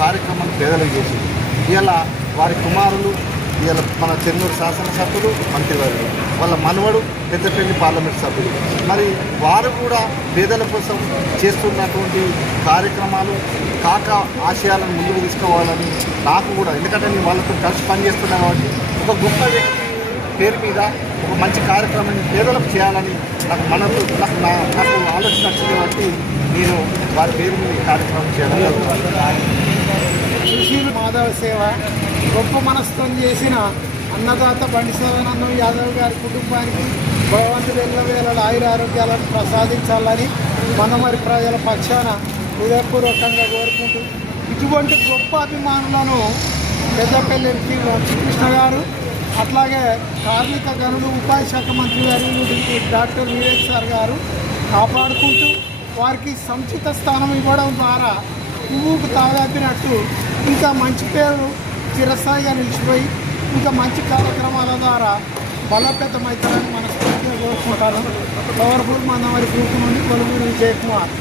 కార్యక్రమాన్ని పేదలకు చేసింది. ఇలా వారి కుమారులు ఇవాళ మన చెన్నూరు శాసనసభ్యులు మంత్రివర్యులు, వాళ్ళ మనవడు పెద్దపల్లి పార్లమెంట్ సభ్యులు, మరి వారు కూడా పేదల కోసం చేస్తున్నటువంటి కార్యక్రమాలు కాక ఆశయాలను ముందుకు తీసుకోవాలని నాకు కూడా, ఎందుకంటే నేను వాళ్ళతో కలిసి పనిచేస్తున్నాను కాబట్టి ఒక గొప్ప వ్యక్తి పేరు మీద ఒక మంచి కార్యక్రమాన్ని పేదలకు చేయాలని నాకు ఆలోచన వచ్చింది కాబట్టి నేను వారి పేరు మీద ఈ కార్యక్రమం చేయడం జరుగుతుంది. సుశీల్ మాధవ సేవ గొప్ప మనస్తో చేసిన అన్నదాత బండి సదానందం యాదవ్ గారి కుటుంబానికి భగవంతుడు ఎల్లవేళ ఆయురారోగ్యాలను ప్రసాదించాలని మందమరి ప్రజల పక్షాన హృదయపూర్వకంగా కోరుకుంటూ, ఇటువంటి గొప్ప అభిమానులను పెద్దపల్లి ఎంపీ వంశీకృష్ణ గారు, అట్లాగే కార్మిక గనులు ఉపాధి శాఖ మంత్రి గారు డాక్టర్ వివేక్ సార్ గారు కాపాడుకుంటూ వారికి సముచిత స్థానం ఇవ్వడం ద్వారా పువ్వుకు తాగాపినట్టు ఇంకా మంచి పేరు చిరస్థాయిగా నిలిచిపోయి ఇంకా మంచి కార్యక్రమాల ద్వారా బలోపేతమవుతారని మనస్ఫూర్తిగా కోరుకుంటాను. పవర్ఫుల్ మందమరి గ్రూప్ నుండి కొలుమూరు విజయకుమార్.